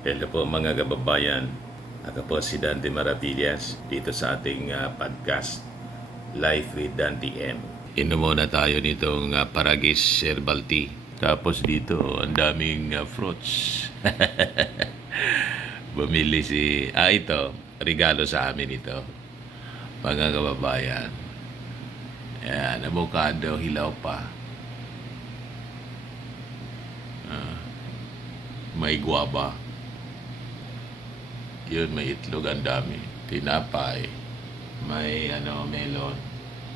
Hello po mga kababayan. Ako po si Dante Maravillas dito sa ating podcast Life with Dante M. Inom muna tayo nitong Paragis Herbal Tea. Tapos dito ang daming fruits. Bumili ito, regalo sa amin ito. Mga kababayan. Ayan, avocado, hilaw pa. May guava. Yun, may itlog, ang dami. Tinapay. May melon.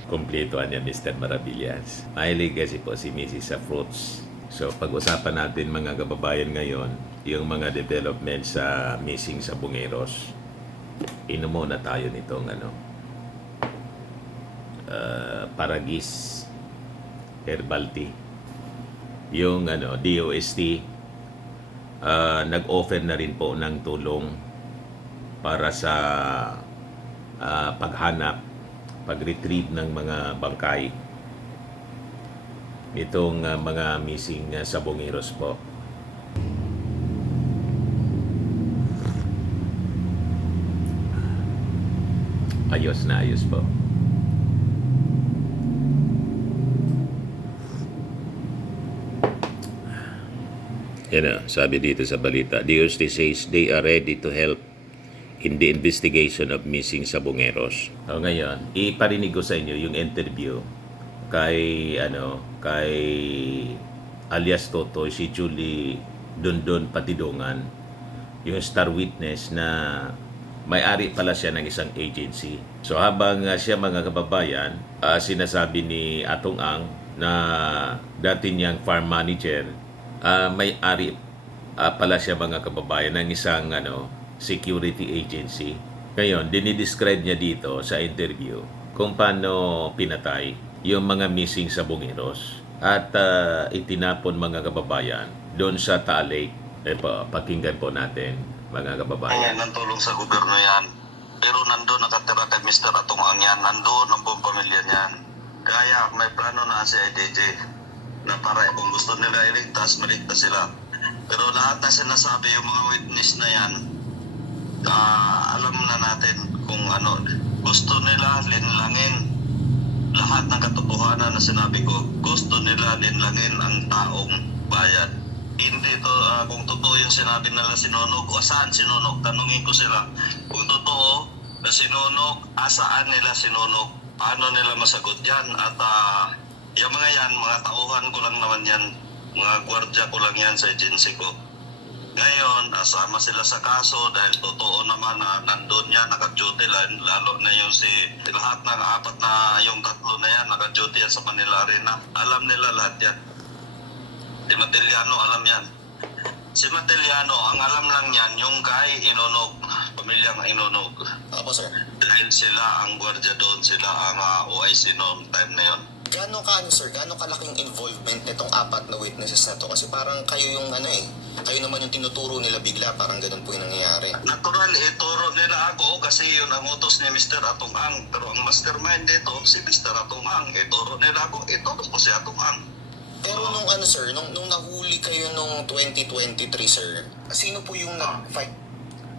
Kompleto yan, Mr. Maravillas. Mahilig kasi po si Mrs. sa fruits. So, pag-usapan natin mga kababayan ngayon, yung mga development sa missing sa Bungeros. Inom muna tayo nitong Paragis Herbal Tea. Yung DOST, nag-offer na rin po ng tulong para sa paghanap, pag-retrieve ng mga bangkay nitong mga missing sa Bungeros po. Ayos na ayos po. Yan sabi dito sa balita, DOST says they are ready to help in the investigation of missing sa Bungeros. So ngayon, iparinig ko sa inyo yung interview kay alias Totoy, si Julie Dondon Patidongan, yung star witness na may-ari pala siya ng isang agency. So habang siya mga kababayan, sinasabi ni Atong Ang na dati niyang farm manager, may-ari pala siya mga kababayan ng isang security agency. Ngayon, dinidescribe niya dito sa interview kung paano pinatay yung mga missing sa Bungeros at itinapon mga kababayan doon sa Taal Lake. Pakinggan po natin mga kababayan. Nang tulong sa gobyerno yan. Pero nandun nakatira kay Mr. Atong Ang yan. Nandun ang buong pamilya niyan. Kaya may plano na si IDJ na para kung gusto nila iligtas, maligtas sila. Pero lahat na sinasabi yung mga witness na yan, alam na natin kung gusto nila linlangin lahat ng katotohanan na sinabi ko. Gusto nila linlangin ang taong bayan. Hindi to kung totoo yung sinabi nila sinunog o saan sinunog. Tanungin ko sila kung totoo na sinunog, asaan nila sinunog, paano nila masagot yan. At yung mga yan, mga tauhan ko lang naman yan, mga gwardya ko lang yan sa agency ko. Ngayon, asama sila sa kaso dahil totoo naman na nandun yan, naka-duty lang, lalo na yung lahat ng apat na yung tatlo na yan, naka-duty yan sa Manila Arena. Alam nila lahat yan. Si Matiliano alam yan. Si Matiliano, ang alam lang yan, yung kay Inunog, pamilyang Inunog. Opo, sir. Dahil sila ang gwardya doon, sila ang OIC noong time na yon. Gaano kalaking involvement nitong apat na witnesses na to? Kasi parang kayo yung kayo naman yung tinuturo nila bigla, parang ganun po yung nangyayari. Natural, ituro nila ako kasi yun ang utos ni Mr. Atong Ang. Pero ang mastermind dito, si Mr. Atong Ang. Ituro nila ako, ituro ko si Atong Ang. Pero nung nahuli kayo nung 2023, sir, sino po yung nag-fight?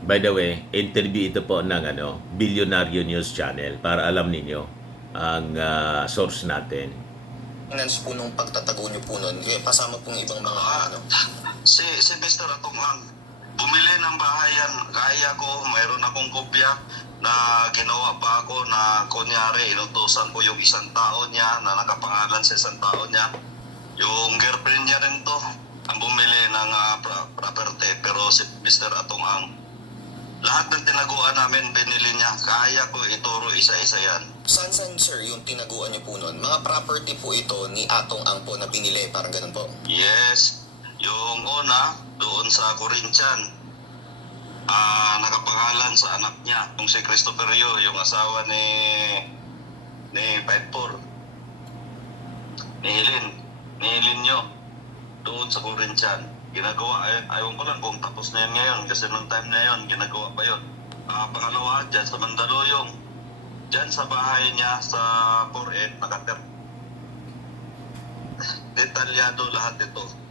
By the way, interview ito po ng Billionaire News Channel para alam ninyo ang source natin. Finance po nung pagtatago nyo po nun, kasama pong ibang mga Si Mr. Atong Ang, bumili ng bahay yan. Kaya ko, mayroon akong kopya na ginawa pa ako na kunyari, inutusan ko yung isang tao niya na nakapangalan sa isang tao niya. Yung girlfriend niya rin to, ang bumili ng property. Pero si Mr. Atong Ang, lahat ng tinaguan namin, binili niya. Kaya ko ituro isa-isa yan. Saan, sir, yung tinaguan nyo po nun? Mga property po ito ni Atong Ang po na binili, parang ganun po? Yes. Yung una, doon sa Corinthian, nakapangalan sa anak niya, yung si Christopher Yu, yung asawa ni Paitpur. Ni Helen Yu, doon sa Corinthian. Ginagawa, ayaw ko lang kung tapos na yan ngayon, kasi nung time na yun, ginagawa pa yun. Pangalawa, dyan sa Mandaluyong, dyan sa bahay niya sa Port-Ed, detalyado lahat ito.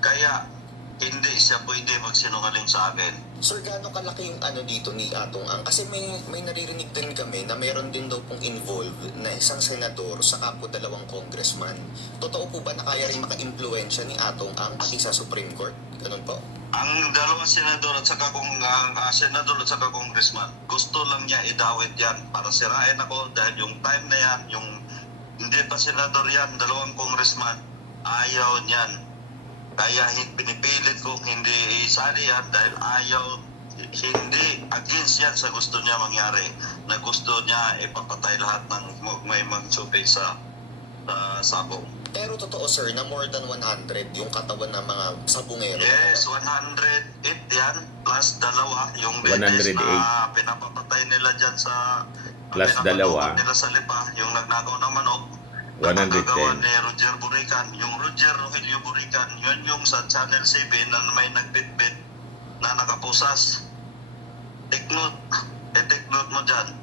Kaya hindi siya pwede magsinungaling sa akin. Sir, gaano kalaki yung ano dito ni Atong Ang? Kasi may naririnig din kami na meron din daw pong involved na isang senador saka po dalawang congressman. Totoo po ba na kaya rin maka-impluensya ni Atong Ang pati sa Supreme Court? Ganun po? Ang dalawang senador at saka senador at saka congressman, gusto lang niya idawit yan para sirain ako dahil yung time na yan, yung hindi pa senador yan, dalawang congressman, ayaw niyan. Kaya pinipilit kong hindi isali yan dahil ayaw, hindi against yan sa gusto niya mangyari. Na gusto niya ipapatay lahat ng may magsupi sa sabong. Pero totoo sir na more than 100 yung katawan ng mga sabungero. Yes, 108 yan plus dalawa yung beses 108. na pinapapatay nila dyan sa Plus pinapatupad dalawa. nila sa lipa, yung nagnakaw ng manok. 110. Nakagawa ni Roger Burican, yung Roger Rogelio Burican, yun yung sa Channel 7 na may nagbitbit na nakapusas. Take note mo dyan.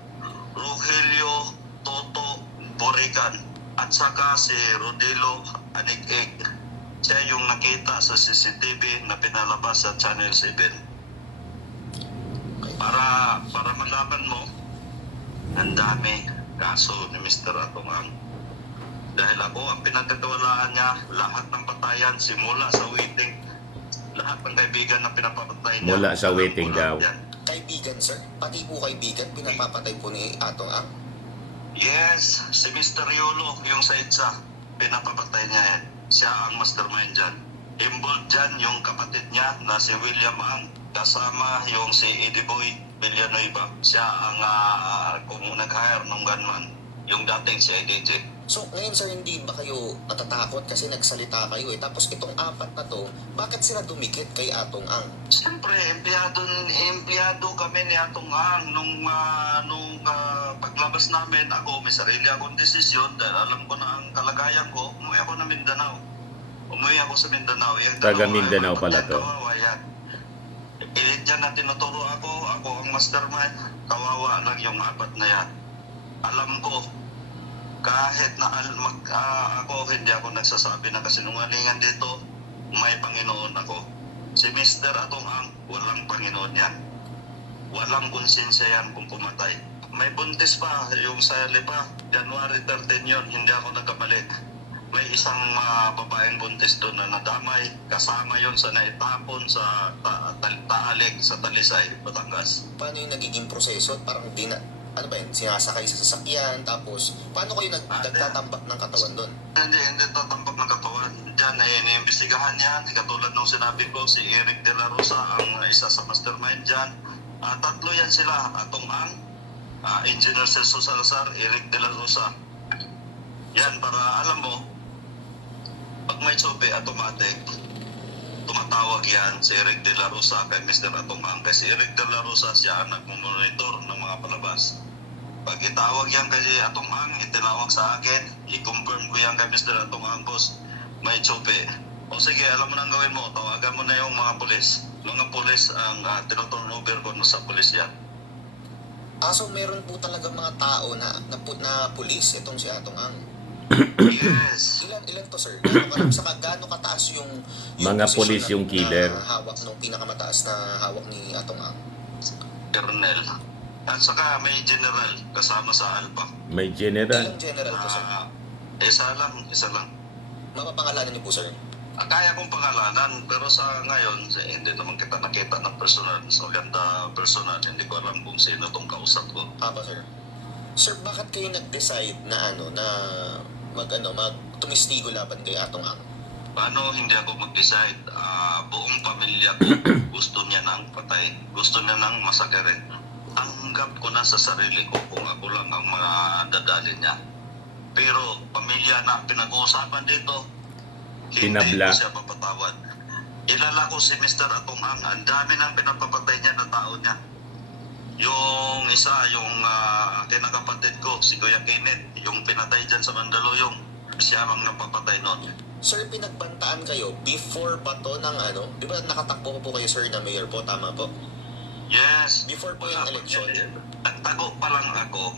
Rogelio Toto Burican at saka si Rodelo Anig-Eg. Siya yung nakita sa CCTV na pinalabas sa Channel 7. Para malaman mo, ang dami kaso ni Mr. Atong Ang. Dahil ako ang pinagkatiwalaan niya, lahat ng patayan, simula sa waiting, lahat ng kaibigan na pinapapatay niya. Mula sa waiting alam ko lahat daw. yan. Kaibigan sir, pati po kaibigan pinapapatay po ni Atong Ang. Yes, si Mr. Yolo, yung sa EDSA, pinapapatay niya yan. Siya ang mastermind dyan. Involved dyan yung kapatid niya na si William Ang, kasama yung si Eddie Boy Villanueva. Siya ang kung nag-hire ng gunman, yung dating si EDJ. So ngayon sir, hindi ba kayo natatakot kasi nagsalita kayo eh? Tapos itong apat na to, bakit sila dumikit kay Atong Ang? Siyempre, empleyado kami ni Atong Ang. Nung paglabas namin, ako may sarili akong desisyon dahil alam ko na ang kalagayan ko, umuwi ako na Mindanao. Umuwi ako sa Mindanao. Yung Taga dalawa, Mindanao ay pala to. kawawa yan. Pilit yan na tinuturo ako ang mastermind. Kawawa lang yung apat na yan. Alam ko, kahit na ako, hindi ako nagsasabi ng kasinungalingan dito, may Panginoon ako. Si Mr. Atong Ang, walang Panginoon yan. Walang konsensya yan kung pumatay. May buntis pa, yung sa lipa, January 13 yun, hindi ako nagkamali. May isang babaeng buntis doon na nadamay, kasama yun sa naitapon sa Taalig, sa Talisay, Batangas. Paano yung nagiging proseso? Parang di na, ano ba yun, sinasakay sa sasakyan, tapos paano kayo nagtatambak ng katawan doon? Hindi tatambak ng katawan. Diyan ay iniimbestigahan yan. Katulad nung sinabi ko, si Eric De La Rosa, ang isa sa mastermind dyan. Tatlo yan sila, Atong Ang, Engineer Celso Salazar, Eric De La Rosa. Yan, para alam mo, pag may sobe, automatic, tumatawag yan si Eric De La Rosa kay Mr. Atong Ang. Kasi Eric De La Rosa siya ang nagmumonitor ng mga palabas. Pag itawag yan kay Atong Ang, itinawag sa akin, i-confirm ko yan kay Mr. Atong Ang, boss, may sobe. O sige, alam mo na ang gawin mo, tawagan mo na yung mga pulis. Mga pulis ang tinuturnover ko sa pulis yan. So meron po talaga mga tao na pulis itong si Atong Ang. Yes. Ilan to sir? Gaano kataas yung Mga posisyon pulis yung killer. na hawak nung pinakamataas na hawak ni Atong Ang? Colonel. At saka may general kasama sa Alpha. May general. Ilang general to sir? Isa lang. Mapapangalanan niyo po sir? Kaya kong pangalanan, pero sa ngayon, hindi naman kita nakita ng personal. So, ganda personal, hindi ko alam kung sino tong kausap ko. Ba sir? Sir, bakit kayo nag-decide na tumistigo laban kay Atong Ang? Paano hindi ako mag-decide? Buong pamilya ko gusto niya nang patay. Gusto niya nang masakarin. Tanggap ko na sa sarili ko kung ako lang ang mga dadalhin niya. Pero pamilya na pinag-uusapan dito, Tinabla. hindi ko siya papatawad. Ilala ko si Mr. Atong Ang, ang dami nang pinapapatay niya na tao niya. Yung isa, yung kinakapatid ko, si Kuya Kenneth, yung pinatay dyan sa Mandaluyong, siya ang napapatay noon. Sir, pinagbantaan kayo before ba to ng di ba nakatakbo po kayo sir na mayor po, tama po? Yes. Before po yung election? Nagtago pa lang ako,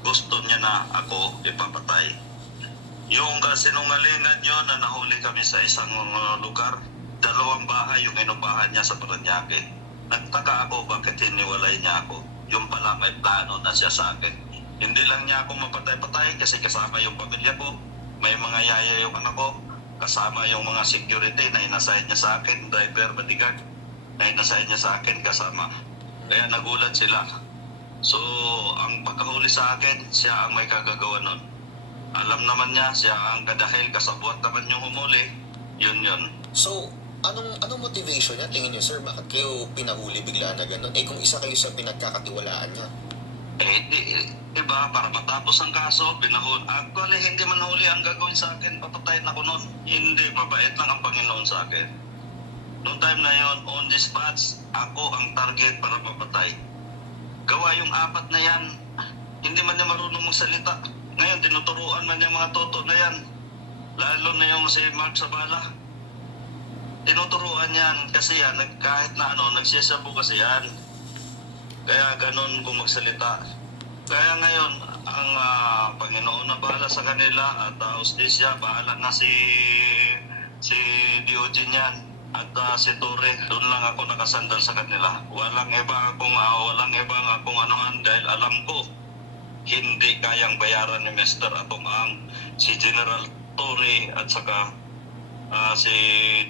gusto niya na ako ipapatay. Yung kasinungalingan yun na nahuli kami sa isang lugar, 2 bahay yung inupahan niya sa Parañaque. Nagtaka ako bakit hiniwalay niya ako. Yung pala may plano na siya sa akin. Hindi lang niya ako mapatay-patay kasi kasama yung pamilya ko. May mga yaya yung anak ko. Kasama yung mga security na inasahin niya sa akin. Driver, bodyguard na inasahin niya sa akin kasama. Kaya nagulat sila. So, ang pagkahuli sa akin, siya ang may kagagawa nun. Alam naman niya, siya ang dahil kasabwat naman yung humuli. Yun. So, anong motivation niya? Tingin niyo, sir, bakit kayo pinahuli bigla na ganun? Eh, kung isa kayo sa pinagkakatiwalaan niya. Diba, para matapos ang kaso, actually, hindi man huli ang gagawin sa akin, papatayin ako nun. Hindi, mabait lang ang Panginoon sa akin. Noong time na yon, on the spots, ako ang target para mapatay. Gawa yung 4 na yan, hindi man niya marunong magsalita. Ngayon, tinuturuan man niya mga toto na yan. Lalo na yung si Mark Sabala. Tinuturuan yan kasi yan, kahit na nagsisabu kasi yan. Kaya ganun kung magsalita. Kaya ngayon, ang Panginoon na bahala sa kanila at hostesya, bahala na si Diogen yan at si Torre. Doon lang ako nakasandal sa kanila. Walang ibang akong anuhan dahil alam ko hindi kayang bayaran ni Mr. Atong ang si General Torre at saka si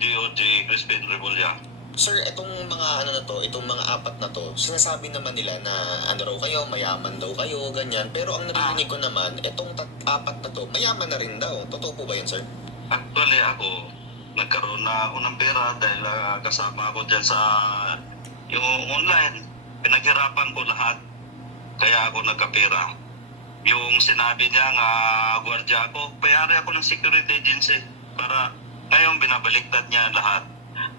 DOJ Crispin Rebulla. Sir, itong mga itong mga 4 na to, sinasabi naman nila na raw kayo, mayaman daw kayo, ganyan. Pero ang narinig ko naman, itong 4 na to, mayaman na rin daw. Totoo po ba yan, sir? Actually ako, nagkaroon na ako ng pera dahil kasama ako dyan sa yung online. Pinaghirapan ko lahat, kaya ako nagkapera. Yung sinabi niya nga, gwardiya ako, payari ako ng security agency para ngayon binabaliktad niya lahat.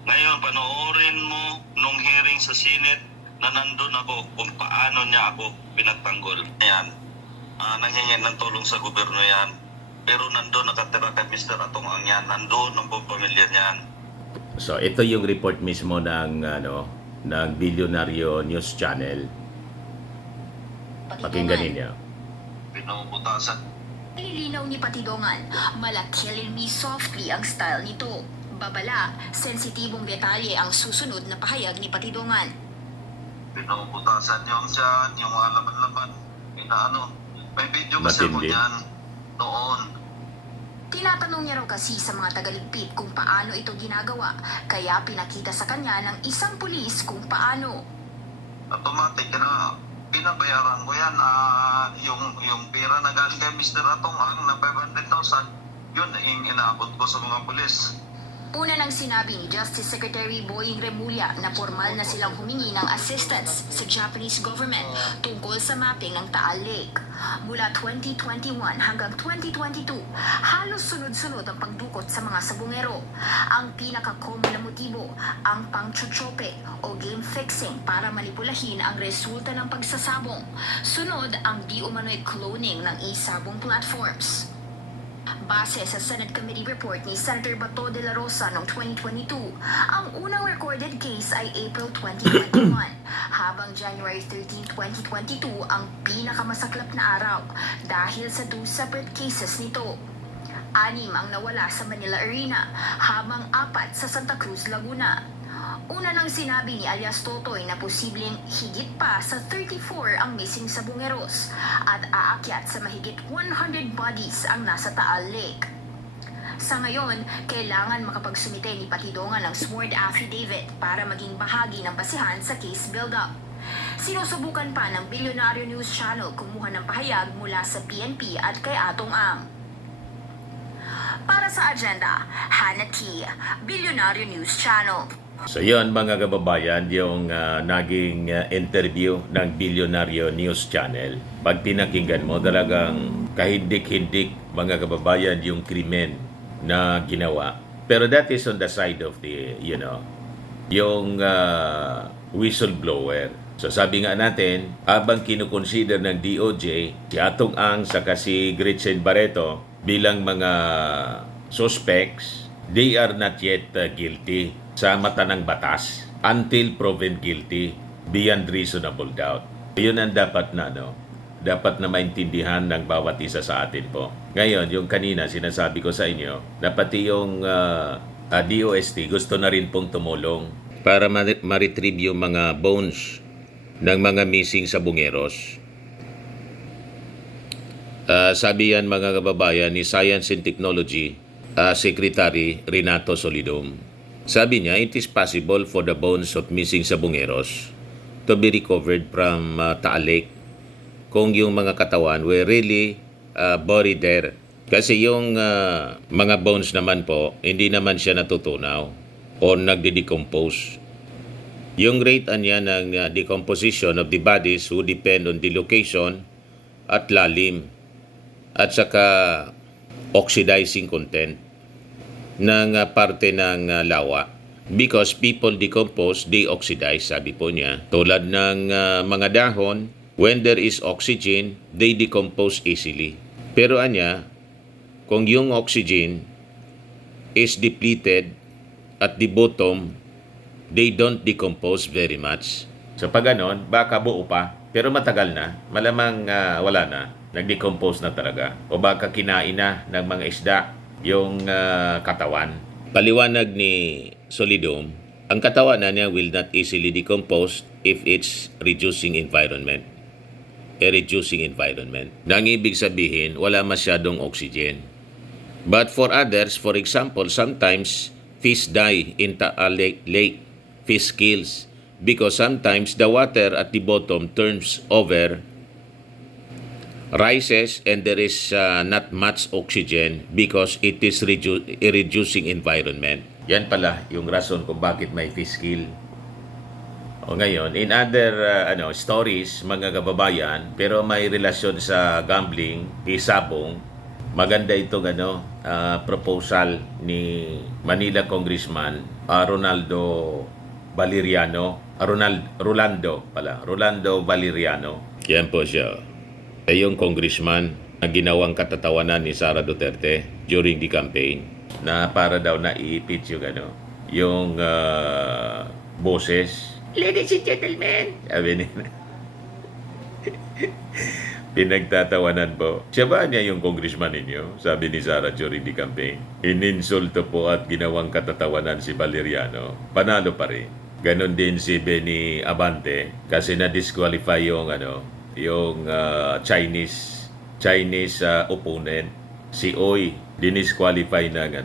Ngayon, panoorin mo nung hearing sa Senate na nandun ako kung paano niya ako pinagtanggol. Ayan, nanghingi ng tulong sa gobyerno yan. Pero nandun nakatira kay Mr. Atong ang yan. Nandun ang buong pamilya niyan. So ito yung report mismo ng ng Bilyonaryo News Channel. Pakinggan ninyo. Pinuputasan. Nililinaw ni Patidongan, "Killing me softly ang style nito." Babala, sensitibong detalye ang susunod na pahayag ni Patidongan. Pinuputasan yung siya, yung mga laman-laman. May video kasi ako Matindi. niyan noon. Tinatanong niya raw kasi sa mga tagaligpit kung paano ito ginagawa, kaya pinakita sa kanya ng isang pulis kung paano. Automatic na binabayaran ko yan. Yung pera na galing kay Mr. Atong ang na 500,000, yun inaabot ko sa mga pulis. Una nang sinabi ni Justice Secretary Boying Remulla na formal na silang humingi ng assistance sa Japanese government tungkol sa mapping ng Taal Lake. Mula 2021 hanggang 2022, halos sunod-sunod ang pagdukot sa mga sabungero. Ang pinaka-common na motibo, ang pang-chochope o game fixing para manipulahin ang resulta ng pagsasabong. Sunod ang di umano'y cloning ng e-sabong platforms. Base sa Senate Committee Report ni Senator Bato de la Rosa noong 2022, ang unang recorded case ay April 2021, habang January 13, 2022 ang pinakamasaklap na araw dahil sa 2 separate cases nito. 6 ang nawala sa Manila Arena, habang 4 sa Santa Cruz, Laguna. Una nang sinabi ni alias Totoy na posibleng higit pa sa 34 ang missing sa Bungeros at aakyat sa mahigit 100 bodies ang nasa Taal Lake. Sa ngayon, kailangan makapagsumite ni Patidongan ng sworn affidavit para maging bahagi ng basihan sa case build-up. Sinusubukan pa ng Bilyonaryo News Channel kumuha ng pahayag mula sa PNP at kay Atong Ang. Para sa agenda, Hannah T., Bilyonaryo News Channel. So yun mga kababayan, yung naging interview ng Bilyonaryo News Channel. Pag pinakinggan mo, talagang kahindik-hindik mga kababayan yung krimen na ginawa. Pero that is on the side of the, yung whistleblower. So sabi nga natin, habang kinukonsider ng DOJ, si Atong Ang saka si Gretchen Barreto bilang mga suspects, they are not yet guilty sa mata ng batas until proven guilty beyond reasonable doubt. Yun ang dapat na maintindihan ng bawat isa sa atin po. Ngayon, yung kanina sinasabi ko sa inyo, na pati yung DOST gusto na rin pong tumulong para ma-retrieve yung mga bones ng mga missing sa Bungeros. Sabi yan mga kababayan ni Science and Technology Secretary Renato Solidum. Sabi niya, it is possible for the bones of missing sa Bungeros to be recovered from Taal Lake kung yung mga katawan were really buried there. Kasi yung mga bones naman po, hindi naman siya natutunaw o nagde-decompose. Yung rate niya ng decomposition of the bodies would depend on the location at lalim at saka oxidizing content ng parte ng lawa. Because people decompose, they oxidize, sabi po niya. Tulad ng mga dahon, when there is oxygen, they decompose easily. Pero anya, kung yung oxygen is depleted at the bottom, they don't decompose very much. So pag ganon, baka buo pa, pero matagal na, malamang wala na, nag-decompose na talaga. O baka kinain na ng mga isda yung katawan. Paliwanag ni Solidum, ang katawan na niya will not easily decompose if it's reducing environment. Reducing environment. Nang ibig sabihin, wala masyadong oxygen. But for others, for example, sometimes fish die in Taal Lake. Fish kills because sometimes the water at the bottom turns over, rises, and there is not much oxygen because it is reducing environment. Yan pala yung rason kung bakit may fish kill. O ngayon, in other stories, mga kababayan, pero may relasyon sa gambling, isabong, maganda itong proposal ni Manila Congressman Rolando Valeriano. Yan po siya. Yung congressman na ginawang katatawanan ni Sara Duterte during the campaign na para daw na i-pitch yung boses. Ladies and gentlemen, sabi niya. Pinagtatawanan po. Siya ba niya yung congressman ninyo? Sabi ni Sara during the campaign. Ininsulto po at ginawang katatawanan si Valeriano. Panalo pa rin. Ganon din si Benny Abante kasi na-disqualify yung Chinese opponent. Si Oy dinisqualify ng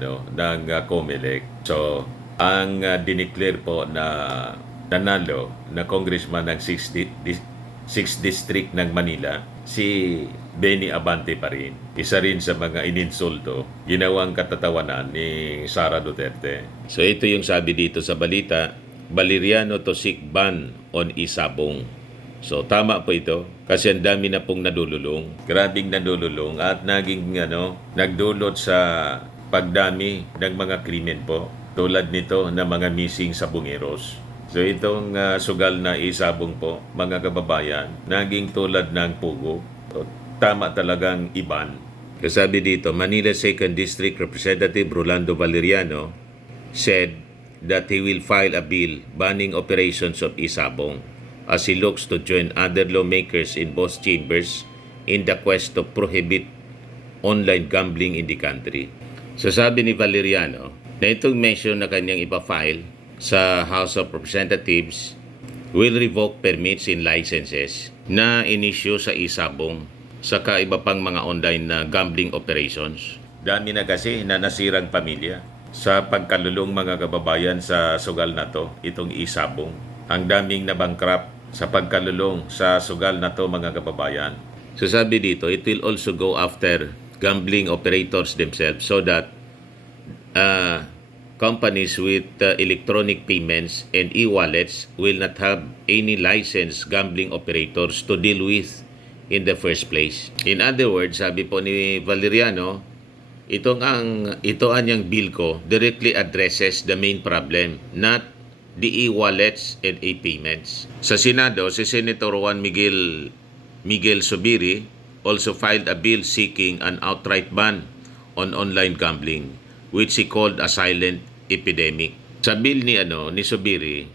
COMELEC. So, ang dineclare po na nanalo na congressman ng 6th District ng Manila, si Benny Abante pa rin. Isa rin sa mga ininsulto, ginawang katatawanan ni Sara Duterte. So ito yung sabi dito sa balita, Valeriano to seek ban on isabong. So tama po ito kasi ang dami na pong nadululong. Grabing nadululong at naging nagdulot sa pagdami ng mga krimen po. Tulad nito na mga missing sa Bungeros. So itong sugal na isabong po, mga kababayan, naging tulad ng pugo. So, tama talagang iban. Kasabi dito, Manila 2nd District Representative Rolando Valeriano said that he will file a bill banning operations of isabong as he looks to join other lawmakers in both chambers in the quest to prohibit online gambling in the country. So sabi ni Valeriano na itong measure na kanyang ipa-file sa House of Representatives will revoke permits and licenses na inisyu sa isabong saka iba pang mga online na gambling operations. Dami na kasi na nasirang pamilya sa pagkalulong mga kababayan sa sugal na to, itong isabong. Ang daming nabankrupt sa pagkalulong sa sugal na to mga kababayan. So sabi dito, it will also go after gambling operators themselves so that companies with electronic payments and e-wallets will not have any licensed gambling operators to deal with in the first place. In other words, sabi po ni Valeriano, ito anyang bill ko directly addresses the main problem, not the e-wallets and e-payments. Sa Senado, si Senator Juan Miguel Zubiri also filed a bill seeking an outright ban on online gambling, which he called a silent epidemic. Sa bill ni Zubiri,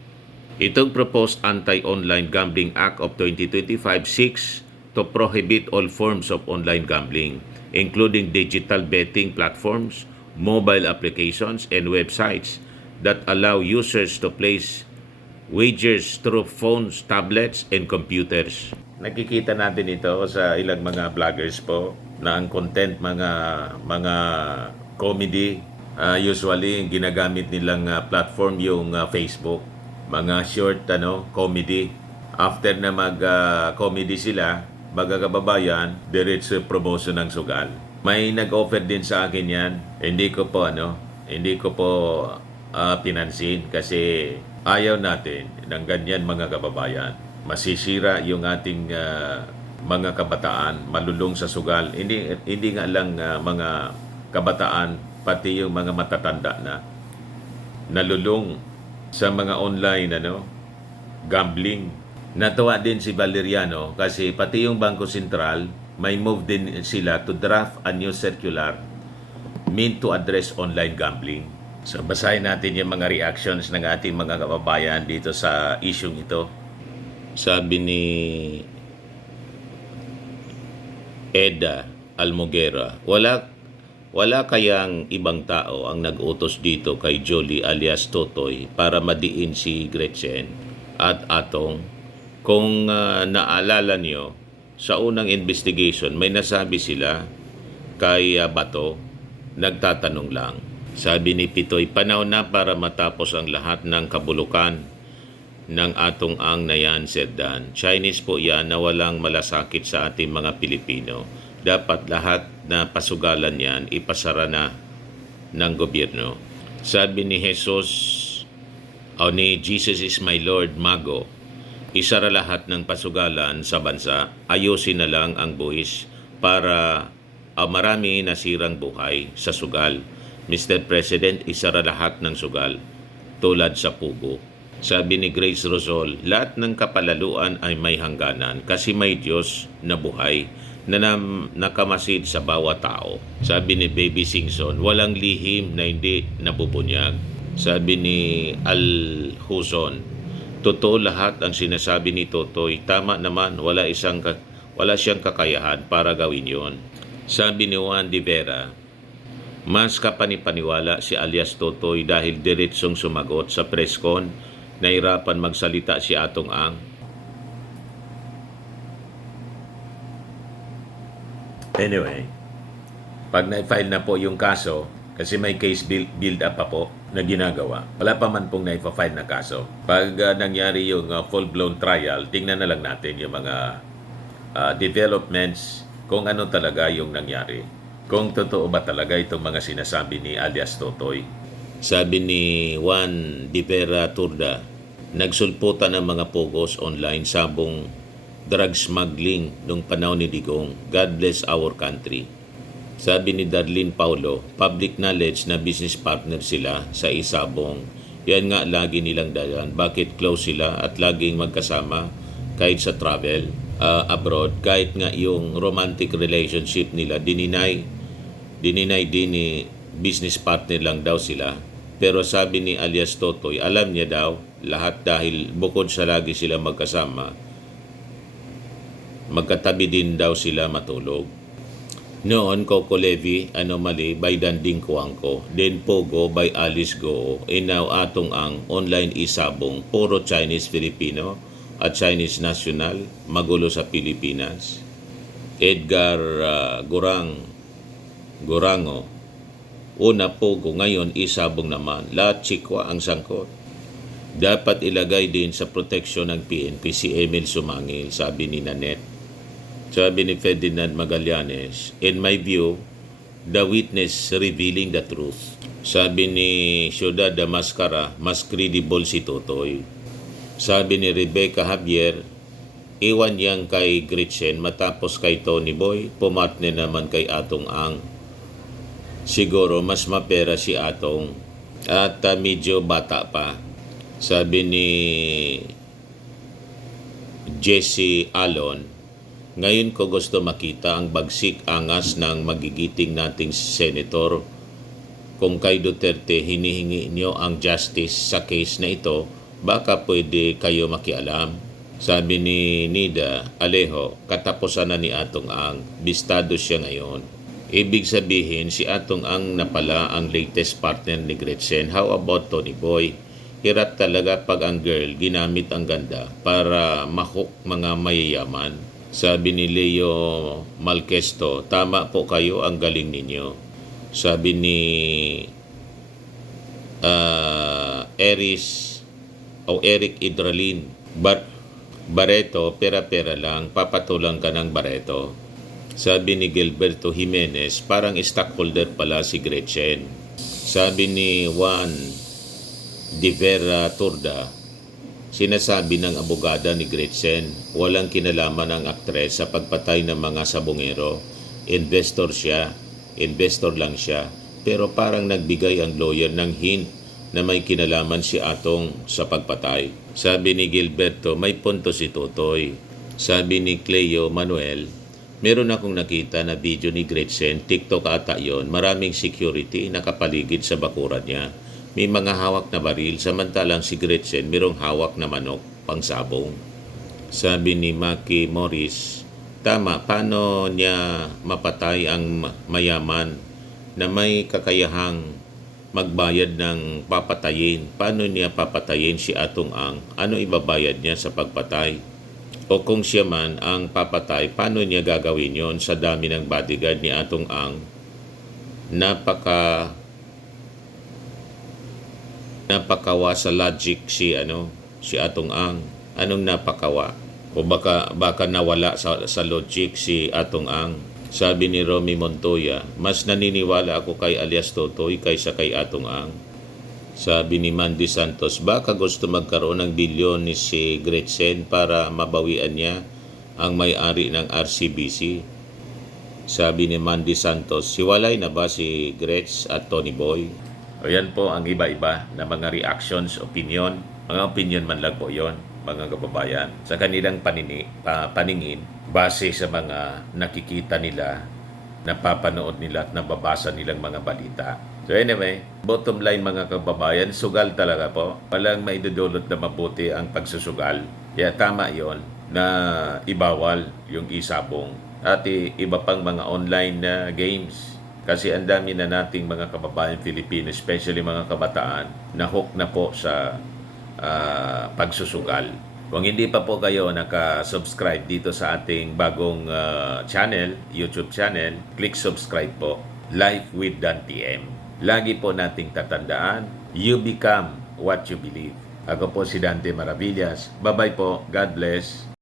itong proposed Anti-Online Gambling Act of 2025 seeks to prohibit all forms of online gambling, including digital betting platforms, mobile applications and websites that allow users to place wagers through phones, tablets, and computers. Nakikita natin ito sa ilang mga vloggers po na ang content mga comedy. Usually ginagamit nilang platform yung Facebook, mga short comedy. After na mag-comedy sila, mga kababayan, diretso promotion ng sugal. May nag-offer din sa akin yan. Hindi ko po pinansin kasi ayaw natin ng ganyan mga kababayan. Masisira yung ating mga kabataan, malulong sa sugal. Hindi nga lang mga kabataan, pati yung mga matatanda na nalulong sa mga online gambling. Natuwa din si Valeriano kasi pati yung Bangko Sentral may move din sila to draft a new circular meant to address online gambling. So basahin natin yung mga reactions ng ating mga kababayan dito sa isyung ito. Sabi ni Eda Almoguera, wala kayang ibang tao ang nag-utos dito kay Jolie alias Totoy para madiin si Gretchen at Atong. Kung naalala nyo, sa unang investigation, may nasabi sila kay Bato, nagtatanong lang. Sabi ni Pitoy, panahon na para matapos ang lahat ng kabulukan ng atong ang na yan, said Dan. Chinese po yan na walang malasakit sa ating mga Pilipino. Dapat lahat na pasugalan yan, ipasara na ng gobyerno. Sabi ni Jesus is my Lord, Mago, isara lahat ng pasugalan sa bansa, ayusin na lang ang buwis para marami nasirang buhay sa sugal. Mr. President, isara lahat ng sugal tulad sa pugo. Sabi ni Grace Rosol, lahat ng kapalaluan ay may hangganan kasi may Diyos na buhay na nakamasid sa bawat tao. Sabi ni Baby Singson, walang lihim na hindi nabubunyag. Sabi ni Al Huson, totoo lahat ang sinasabi ni Totoy. Tama naman, wala siyang kakayahan para gawin yon. Sabi ni Juan de Vera, mas kapanipaniwala si alias Totoy dahil diretsong sumagot sa press con, nahirapan magsalita si Atong Ang. Anyway, pag na-file na po yung kaso, kasi may case build up pa po na ginagawa. Wala pa man pong na-file na kaso. Pag nangyari yung full-blown trial, tingnan na lang natin yung mga developments kung ano talaga yung nangyari. Kung totoo ba talaga itong mga sinasabi ni alias Totoy. Sabi ni Juan de Vera Turda, nagsulputan ng mga pogos online sabong drug smuggling nung panahon ni Digong. God bless our country. Sabi ni Darlene Paulo, public knowledge na business partner sila sa Isabong. Yan nga lagi nilang dayan. Bakit close sila at laging magkasama kahit sa travel abroad. Kahit nga yung romantic relationship nila, dininay din ni business partner lang daw sila. Pero sabi ni alias Totoy, alam niya daw lahat dahil bukod sa lagi sila magkasama, magkatabi din daw sila matulog. Noon, Coco Levy, Anomaly by Danding Kuangko, then Pogo by Alice Goo, and now Atong Ang, online Isabong, puro Chinese Filipino at Chinese National, magulo sa Pilipinas. Edgar Gorango, una Pogo, ngayon Isabong naman, lahat chikwa ang sangkot. Dapat ilagay din sa proteksyon ng PNP si Emil Sumangil, sabi ni Nanette. Sabi ni Ferdinand Magallanes, in my view, the witness revealing the truth. Sabi ni Ciudad Damascara, mas credible si Totoy. Sabi ni Rebecca Javier, iwan yang kay Gretchen matapos kay Tony Boy, pumatne naman kay Atong Ang. Siguro mas mapera si Atong at medyo bata pa. Sabi ni Jesse Alon, ngayon ko gusto makita ang bagsik angas ng magigiting nating senator. Kung kay Duterte hinihingi nyo ang justice sa case na ito, baka pwede kayo makialam. Sabi ni Nida Alejo, katapusan na ni Atong Ang, bistado siya ngayon. Ibig sabihin, si Atong Ang na pala ang latest partner ni Gretchen. How about Tony Boy? Hirap talaga pag ang girl ginamit ang ganda para mahook mga mayayaman. Sabi ni Leo Malquesto, tama po kayo, ang galing ninyo. Sabi ni Eric Idralin, Bareto, pera-pera lang, papatulang ka ng Bareto. Sabi ni Gilberto Jimenez, parang stockholder pala si Gretchen. Sabi ni Juan de Vera Turda, sinasabi ng abogada ni Gretchen, walang kinalaman ang aktres sa pagpatay ng mga sabongero. Investor lang siya, pero parang nagbigay ang lawyer ng hint na may kinalaman si Atong sa pagpatay. Sabi ni Gilberto, may punto si Totoy. Sabi ni Cleo Manuel, meron akong nakita na video ni Gretchen, TikTok ata yon, maraming security nakapaligid sa bakuran niya. May mga hawak na baril, samantalang si Gretchen merong hawak na manok, pangsabong. Sabi ni Maki Morris, tama, paano niya mapatay ang mayaman na may kakayahang magbayad ng papatayin? Paano niya papatayin si Atong Ang? Ano ibabayad niya sa pagpatay? O kung siya man ang papatay, paano niya gagawin yon sa dami ng bodyguard ni Atong Ang? Napakawa sa logic si Atong Ang. Anong napakawa? O baka nawala sa logic si Atong Ang. Sabi ni Romy Montoya, mas naniniwala ako kay alias Totoy kaysa kay Atong Ang. Sabi ni Mandy Santos, baka gusto magkaroon ng bilyon ni si Gretchen para mabawian niya ang may-ari ng RCBC. Sabi ni Mandy Santos, hiwalay na ba si Gretch at Tony Boy? O yan po ang iba-iba na mga reactions, opinion. Mga opinion man lang po yon, mga kababayan. Sa kanilang paningin, base sa mga nakikita nila, napapanood nila at nababasa nilang mga balita. So anyway, bottom line mga kababayan, sugal talaga po. Walang maidudulot na mabuti ang pagsusugal. Kaya tama yon na ibawal yung isabong at iba pang mga online na games. Kasi ang dami na nating mga kababayan Filipino, especially mga kabataan, na hook na po sa pagsusugal. Kung hindi pa po kayo naka-subscribe dito sa ating bagong YouTube channel, click subscribe po. Life with Dan TM. Lagi po nating tatandaan, you become what you believe. Ako po si Dante Maravillas. Bye-bye po. God bless.